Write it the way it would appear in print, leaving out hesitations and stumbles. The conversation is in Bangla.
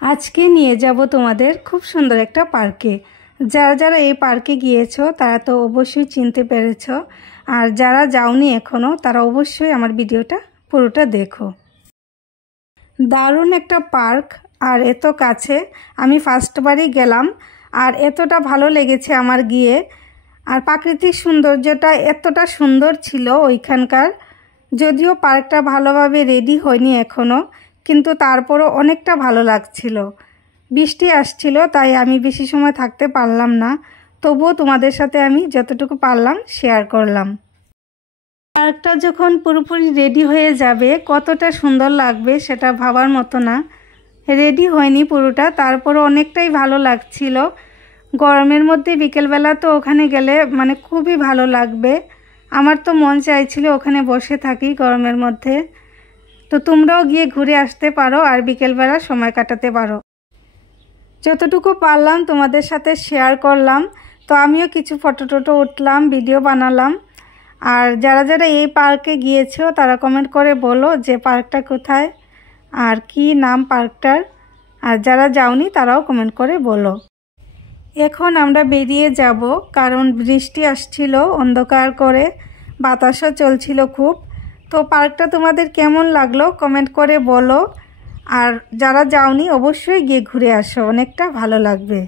আজকে নিয়ে যাব তোমাদের খুব সুন্দর একটা পার্কে। যারা যারা এই পার্কে গিয়েছো তারা তো অবশ্যই চিনতে পেরেছো, আর যারা যাওনি এখনও তারা অবশ্যই আমার ভিডিওটা পুরোটা দেখো। দারুণ একটা পার্ক, আর এত কাছে। আমি ফার্স্টবারই গেলাম আর এতটা ভালো লেগেছে আমার গিয়ে। আর প্রাকৃতিক সৌন্দর্যটা এতটা সুন্দর ছিল ওইখানকার। যদিও পার্কটা ভালোভাবে রেডি হয়নি এখনও, কিন্তু তারপরও অনেকটা ভালো লাগছিল। বৃষ্টি আসছিল তাই আমি বেশি সময় থাকতে পারলাম না, তবুও তোমাদের সাথে আমি যতটুকু পারলাম শেয়ার করলাম। পার্কটা যখন পুরোপুরি রেডি হয়ে যাবে কতটা সুন্দর লাগবে সেটা ভাবার মতো না। রেডি হয়নি পুরোটা, তারপরও অনেকটাই ভালো লাগছিল। গরমের মধ্যে বিকেলবেলা তো ওখানে গেলে মানে খুবই ভালো লাগবে। আমার তো মন চাইছিল ওখানে বসে থাকি গরমের মধ্যে। তো তোমরাও গিয়ে ঘুরে আসতে পারো আর বিকেলবেলা সময় কাটাতে পারো। যতটুকু পারলাম তোমাদের সাথে শেয়ার করলাম। তো আমিও কিছু ফটো টটো উঠলাম, ভিডিও বানালাম। আর যারা যারা এই পার্কে গিয়েছো তারা কমেন্ট করে বলো যে পার্কটা কোথায় আর কি নাম পার্কটার। আর যারা যাওনি তারাও কমেন্ট করে বলো। এখন আমরা বেরিয়ে যাব, কারণ বৃষ্টি আসছিল অন্ধকার করে, বাতাসও চলছিল খুব। তো পার্কটা তোমাদের কেমন লাগলো কমেন্ট করে বলো। আর যারা যাওনি অবশ্যই গিয়ে ঘুরে আসো, অনেকটা ভালো লাগবে।